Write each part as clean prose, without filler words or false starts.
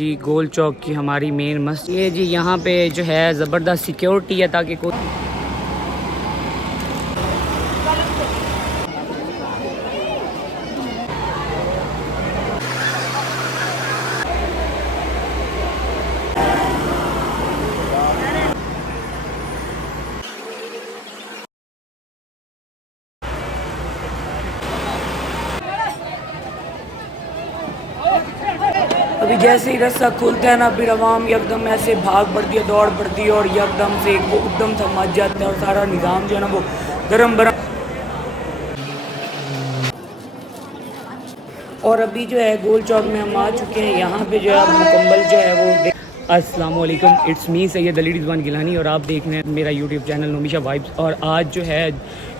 जी गोल चौक की हमारी मेन मस्जिद। ये जी यहाँ पे जो है ज़बरदस्त सिक्योरिटी है ताकि कोई अभी जैसे ही रास्ता खुलता है ना फिर आवाम एकदम ऐसे भाग पड़ती है, दौड़ पड़ती है और एकदम से वो एकदम से मच जाता है और सारा निज़ाम जो है ना वो गरम बरम। और अभी जो है गोल चौक में हम आ चुके हैं। यहाँ पे जो है मुकम्मल जो है वो अस्सलाम वालेकुम, इट्स मी सैयद अली रिजवान गिलानी और आप देख रहे हैं मेरा यूट्यूब चैनल नोमिशा वाइब्स। और आज जो है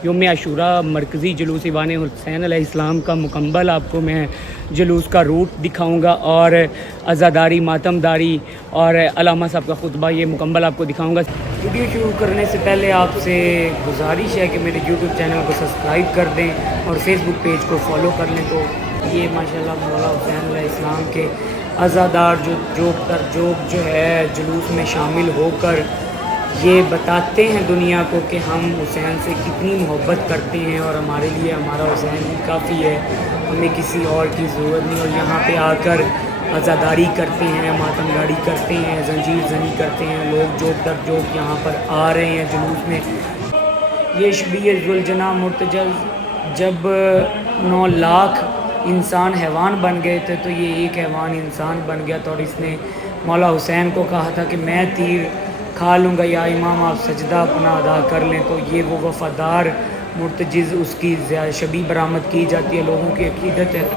यौम आशूरा मरकज़ी जुलूस ईवान हुसैन अलैहिस्सलाम का मुकम्मल आपको मैं जुलूस का रूट दिखाऊंगा और अज़ादारी, मातमदारी और अलामा साहब का खुतबा ये मुकम्मल आपको दिखाऊंगा। वीडियो शुरू करने से पहले आपसे गुजारिश है कि मेरे यूट्यूब चैनल को सब्सक्राइब कर दें और फेसबुक पेज को फॉलो कर लें। तो ये माशाल्लाह मौला हुसैन अलैहिस्सलाम के अज़ादार जो है जुलूस में शामिल होकर ये बताते हैं दुनिया को कि हम हुसैन से कितनी मोहब्बत करते हैं और हमारे लिए हमारा हुसैन ही काफ़ी है, हमें किसी और की ज़रूरत नहीं। और यहाँ पे आकर अज़ादारी करते हैं, मातमदारी करते हैं, जंजीर जनी करते हैं लोग जोक यहाँ पर आ रहे हैं जुलूस में। ये शबीर जुलजना मुर्तजज़ जब 9 लाख इंसान हैवान बन गए थे तो ये एक हैवान इंसान बन गया था और इसने मौला हुसैन को कहा था कि मैं तीर खा लूँगा या इमाम आप सजदा अपना अदा कर लें। तो ये वो वफ़ादार मुर्तजिज़ उसकी शबी बरामद की जाती है, लोगों की अक़ीदत है।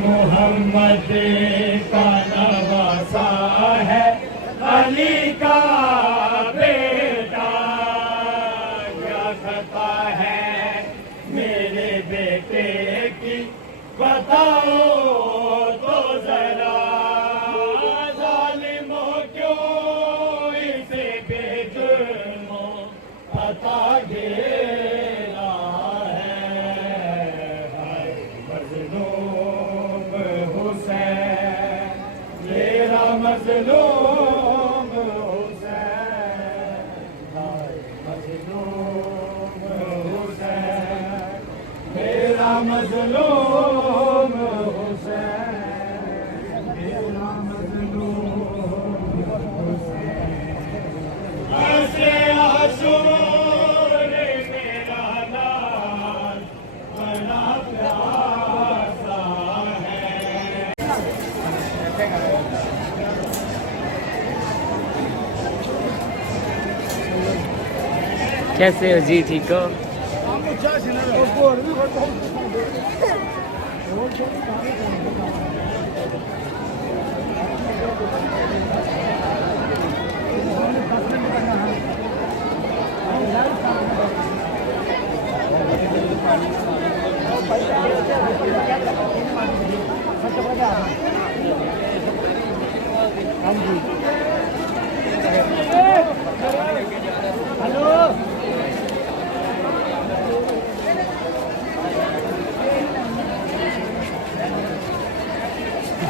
मोहम्मद का नवासा है, अली का बेटा। क्या खता है मेरे बेटे की बताओ तो जरा, जालिमों क्यों इसे बेजुर्मों अता घेरा है। मज़लूम हुसैन, मेरा मज़लूम हुसैन, मज़लूम हुसैन, मेरा मज़लूम हुसैन, मेरा मज़लूम हुसैन। ऐसे आशूर मेरा नाम बड़ा प्यासा है। कैसे हो जी, ठीक हो?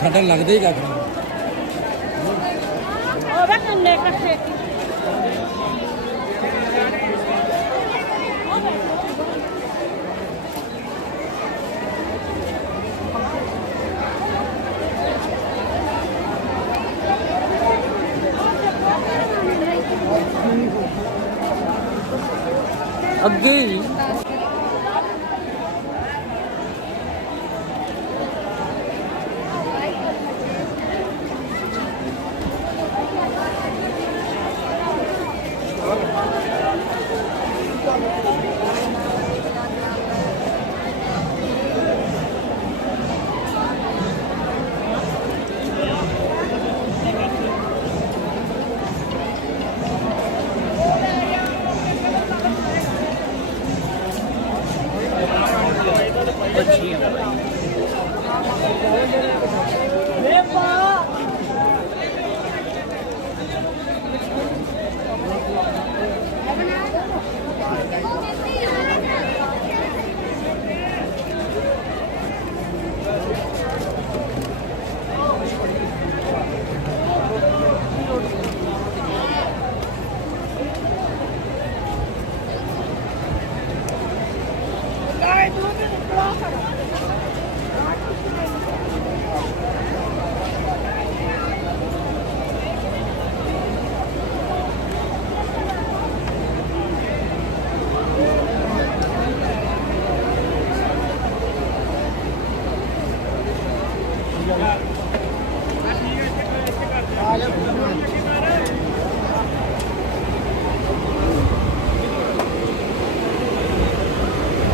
घटन लगता ही क्या अगे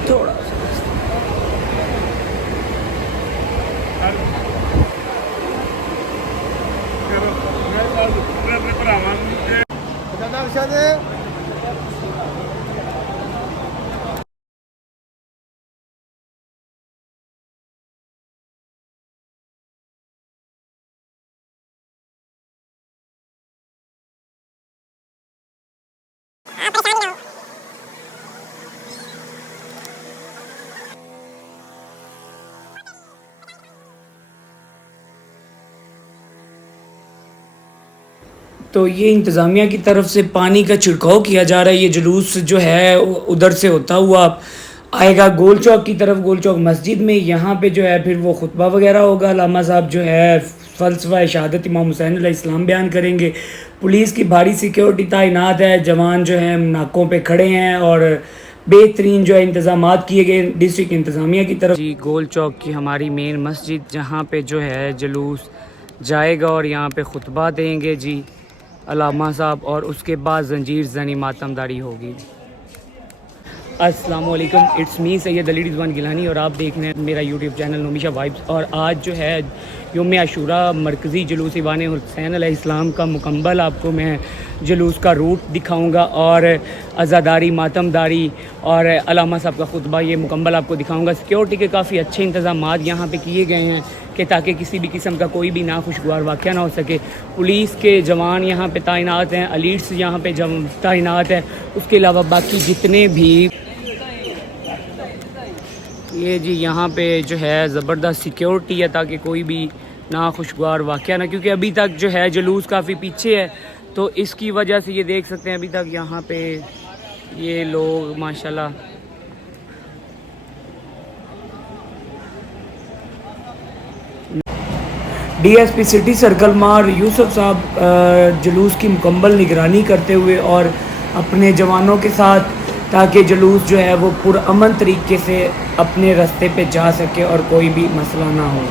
थोड़ा तो ये इंतज़ामिया की तरफ से पानी का छिड़काव किया जा रहा है। ये जुलूस जो है उधर से होता हुआ आएगा गोल चौक की तरफ, गोल चौक मस्जिद में। यहाँ पे जो है फिर वो खुतबा वगैरह होगा। अल्लामा साहब जो है फ़लसफ़ा शहादत इमाम हुसैन अलैहिस्सलाम बयान करेंगे। पुलिस की भारी सिक्योरिटी तैनात है, जवान जो हैं नाकों पे खड़े हैं और बेहतरीन जो है इंतज़ामात किए गए डिस्ट्रिक्ट इंतज़ामिया की तरफ। जी गोल चौक की हमारी मेन मस्जिद, जहाँ पे जो है जुलूस जाएगा और यहाँ पे खुतबा देंगे जी अल्लामा साहब, और उसके बाद जंजीर ज़नी मातमदारी होगी। अस्सलाम वालेकुम, इट्स मी सैयद अली रिजवान गिलानी और आप देख रहे हैं मेरा यूट्यूब चैनल नोमिशा वाइब्स। और आज जो है यौम आशूरा मरकज़ी जुलूस ईवान हुसैन अलैहिस्सलाम का मुकम्मल आपको मैं जुलूस का रूट दिखाऊंगा और अज़ादारी मातमदारी और अल्लामा साहब का खुतबा ये मुकम्मल आपको दिखाऊंगा। सिक्योरिटी के काफ़ी अच्छे इंतज़ाम यहाँ पे किए गए हैं कि ताकि किसी भी किस्म का कोई भी नाखुशगवार वाक़या ना हो सके। पुलिस के जवान यहाँ पे तैनात हैं, अलीट्स यहाँ पे तैनात है। उसके अलावा बाकी जितने भी ये जी यहाँ पे जो है ज़बरदस्त सिक्योरिटी है ताकि कोई भी नाखुशगवार वाक़या ना, क्योंकि अभी तक जो है जुलूस काफ़ी पीछे है, तो इसकी वजह से ये देख सकते हैं अभी तक यहाँ पे ये लोग माशाल्लाह डीएसपी सिटी सर्कल मार यूसुफ साहब जुलूस की मुकम्मल निगरानी करते हुए और अपने जवानों के साथ, ताकि जुलूस जो है वो पुरअमन तरीके से अपने रास्ते पे जा सके और कोई भी मसला ना हो।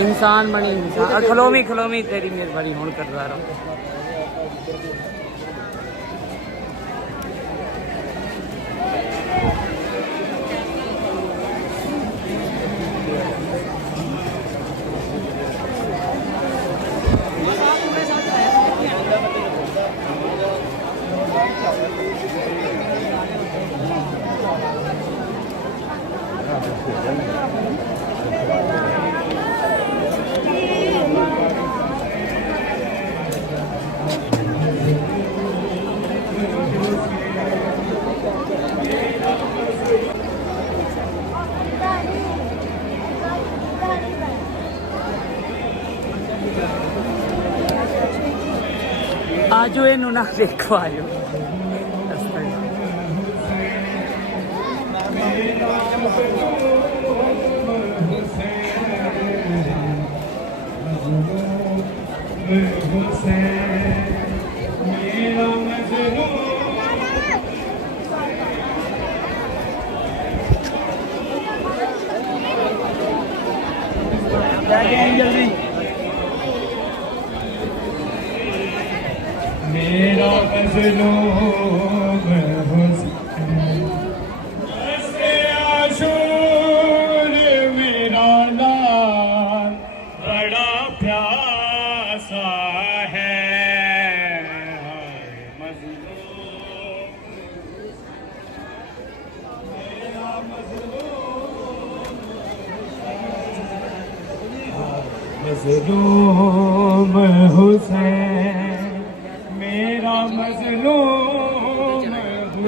इंसान बनी इंसान खलोमी तेरी मेहरबानी होने कर रहा हूँ। आजो इन ना देखो आजो जल्दी मेरा मज़लूम हुसैन आशूर मेरा लाल बड़ा प्यासा है मज़लूम हुसैन मेरा मज़लूम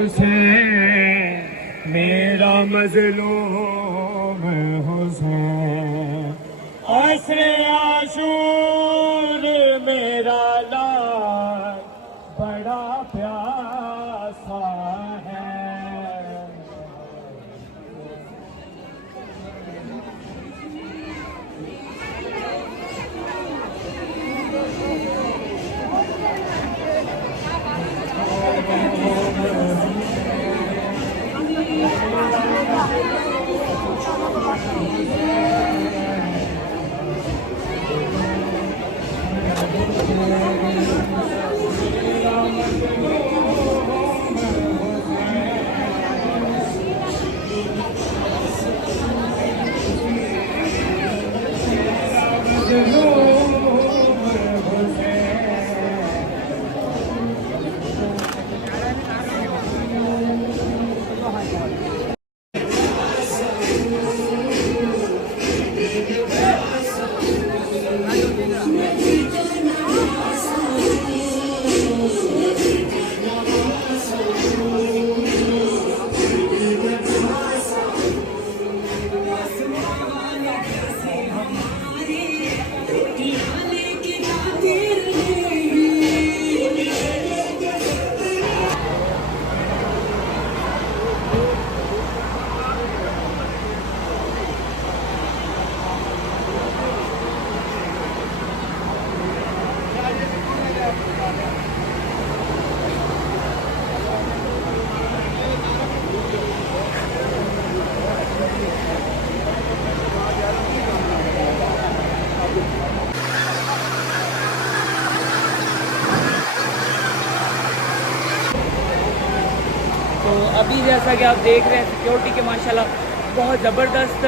हुसैन मेरा मजलूम हुसैन असरे आशूर मेरा लाल बड़ा प्यासा है। तो अभी जैसा कि आप देख रहे हैं सिक्योरिटी के माशाल्लाह बहुत ज़बरदस्त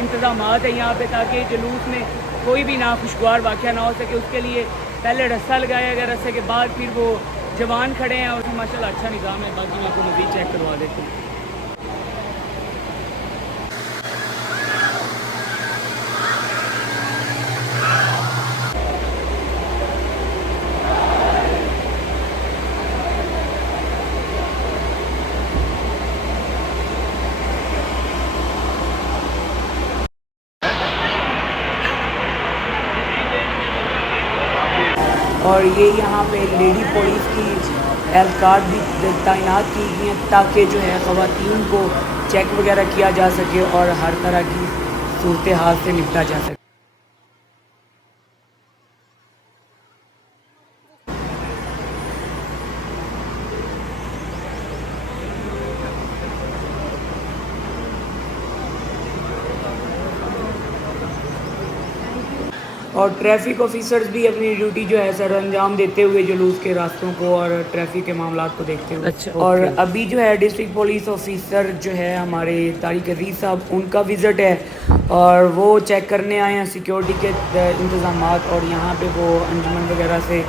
इंतज़ाम है यहाँ पे, ताकि जुलूस में कोई भी नाखुशगवार वाक़या ना हो सके। उसके लिए पहले रस्सा लगाया गया, रस्से के बाद फिर वो जवान खड़े हैं और माशाल्लाह अच्छा निज़ाम है। बाकी मैं आपको मज़ीद चेक करवा देती हूँ। और ये यहाँ पे लेडी पुलिस की एहलकार भी तैनात की गई हैं, ताकि जो है ख़वातीन को चेक वगैरह किया जा सके और हर तरह की सूरत हाल से निपटा जा सके। और ट्रैफिक ऑफिसर्स भी अपनी ड्यूटी जो है सर अंजाम देते हुए जुलूस के रास्तों को और ट्रैफिक के मामलात को देखते हुए। अच्छा, और अभी जो है डिस्ट्रिक्ट पुलिस ऑफिसर जो है हमारे तारिक अजीज़ साहब, उनका विज़िट है और वो चेक करने आए हैं सिक्योरिटी के इंतज़ाम। और यहाँ पे वो अंजुमन वगैरह से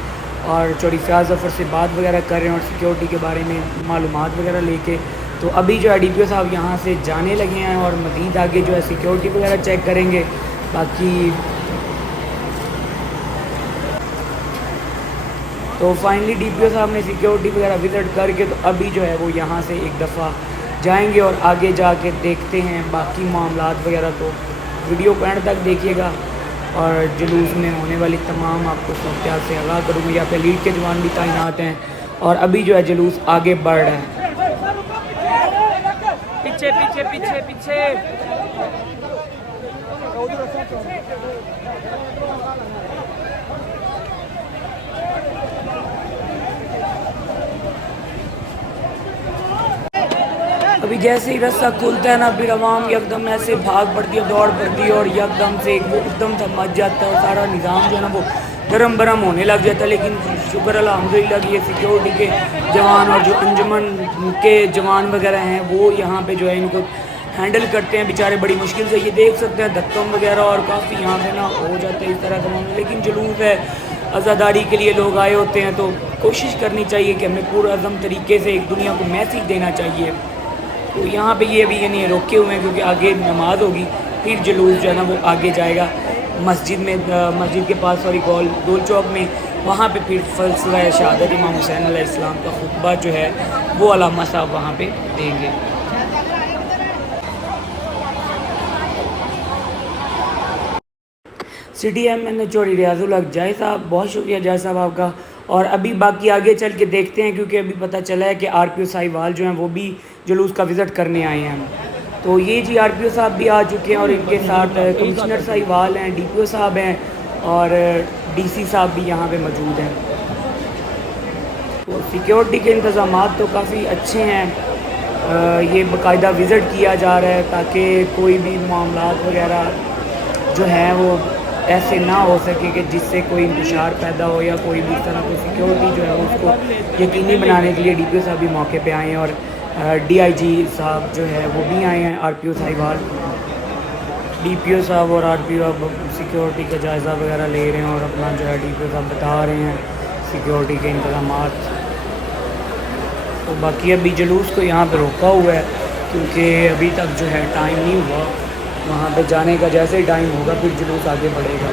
और चौधरी फयाज़ ज़फ़र से बात वगैरह कर रहे हैं और सिक्योरिटी के बारे में मालूमात वगैरह लेके। तो अभी जो है DPO साहब यहाँ से जाने लगे हैं और मज़ीद आगे जो है सिक्योरिटी वगैरह चेक करेंगे। बाकी तो फाइनली DPO साहब ने सिक्योरिटी वगैरह विज़िट करके तो अभी जो है वो यहाँ से एक दफ़ा जाएंगे और आगे जाके देखते हैं बाकी मामलात वगैरह। तो वीडियो को एंड तक देखिएगा और जुलूस में होने वाली तमाम आपको सूरत से आगाह करूँगी। यहाँ पे लीड के जवान भी तैनात हैं और अभी जो है जुलूस आगे बढ़ रहा है। पीछे पीछे पीछे पीछे अभी जैसे ही रास्ता खुलता है ना, फिर आवाम यकदम ऐसे भाग पड़ती है, दौड़ पड़ती है और यकदम से वो एकदम से मच जाता है और सारा निज़ाम जो है ना वो गरम बरम होने लग जाता है। लेकिन शुक्र अल्हम्दुलिल्लाह कि ये सिक्योरिटी के जवान और जो अंजुमन के जवान वगैरह हैं वो यहाँ पे जो है इनको हैंडल करते हैं बेचारे बड़ी मुश्किल से। ये देख सकते हैं धक्कम वगैरह और काफ़ी यहाँ पे ना हो जाते हैं इस तरह का मामला। लेकिन जुलूस है, आज़ादारी के लिए लोग आए होते हैं, तो कोशिश करनी चाहिए कि हमें पुरअज़म तरीके से एक दुनिया को मैसेज देना चाहिए। तो यहाँ पे ये अभी यानी रोके हुए हैं क्योंकि आगे नमाज होगी, फिर जुलूस जो है ना वो आगे जाएगा मस्जिद में, मस्जिद के पास सॉरी गोल चौक में वहाँ पे फिर फलसफा शहादत इमाम हुसैन अलैहिस्सलाम का खुतबा जो है वो अल्लामा साहब वहाँ पे देंगे। सिटी एम चौधरी रियाजुल हक जाय साहब, बहुत शुक्रिया जाय साहब आपका। और अभी बाकी आगे चल के देखते हैं, क्योंकि अभी पता चला है कि RPO साहिवाल जो हैं वो भी जुलूस का विज़िट करने आए हैं। तो ये जी RPO साहब भी आ चुके हैं और इनके साथ कमिश्नर साहिवाल हैं, DPO साहब हैं और DC साहब भी यहाँ पे मौजूद हैं। तो सिक्योरिटी के इंतज़ाम तो काफ़ी अच्छे हैं। ये बाकायदा विज़िट किया जा रहा है ताकि कोई भी मामलात वगैरह जो हैं वो ऐसे ना हो सके कि जिससे कोई इंतशार पैदा हो या कोई भी इस तरह कोई सिक्योरिटी जो है उसको यकीनी बनाने के लिए DPO साहब भी मौके पे आए हैं और DIG साहब जो है वो भी आए हैं। RPO साहिवाल, DPO साहब और RPO अब सिक्योरिटी का जायज़ा वगैरह ले रहे हैं और अपना जो है DPO साहब बता रहे हैं सिक्योरिटी के इंतज़ामात। तो बाकी अभी जुलूस को यहाँ पे रोका हुआ है क्योंकि अभी तक जो है टाइम नहीं हुआ। वहाँ पे जाने का जैसे ही टाइम होगा फिर जुलूस आगे बढ़ेगा।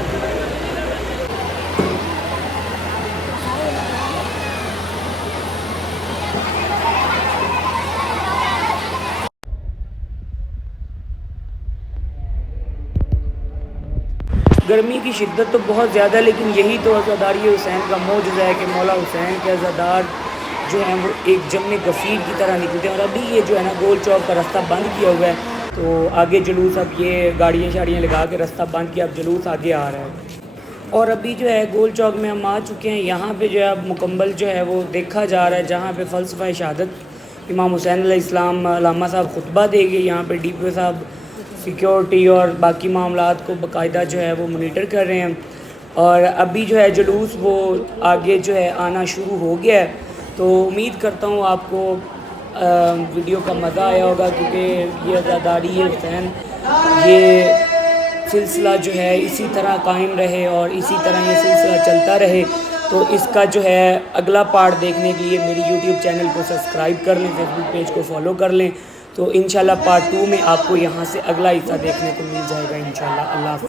गर्मी की शिद्दत तो बहुत ज़्यादा है, लेकिन यही तो अज़ादारी हुसैन का मौजूज़ है कि मौला हुसैन के अज़ादार जो हैं वो एक जमने गफ़ीर की तरह निकलते हैं। और अभी ये जो है ना गोल चौक का रास्ता बंद किया हुआ है, तो आगे जुलूस अब ये गाड़ियाँ शाड़ियाँ लगा के रास्ता बंद किया, अब जुलूस आगे आ रहा है। और अभी जो है गोल चौक में हम आ चुके हैं। यहाँ पे जो है अब मुकम्मल जो है वो देखा जा रहा है, जहाँ पे फ़लसफ़ा शहादत इमाम हुसैन अलैहिस्सलाम अल्लामा साहब खुतबा देंगे। यहाँ पे DPO साहब सिक्योरिटी और बाकी मामलात को बाकायदा जो है वो मोनीटर कर रहे हैं। और अभी जो है जुलूस वो आगे जो है आना शुरू हो गया है। तो उम्मीद करता हूँ आपको वीडियो का मज़ा आया होगा, क्योंकि ये अज़ादारी हुसैन ये सिलसिला जो है इसी तरह कायम रहे और इसी तरह ये सिलसिला चलता रहे। तो इसका जो है अगला पार्ट देखने के लिए मेरी YouTube चैनल को सब्सक्राइब कर लें, फेसबुक पेज को फॉलो कर लें। तो इंशाल्लाह पार्ट 2 में आपको यहाँ से अगला हिस्सा देखने को मिल जाएगा इंशाल्लाह। अल्लाह हाफ़िज़।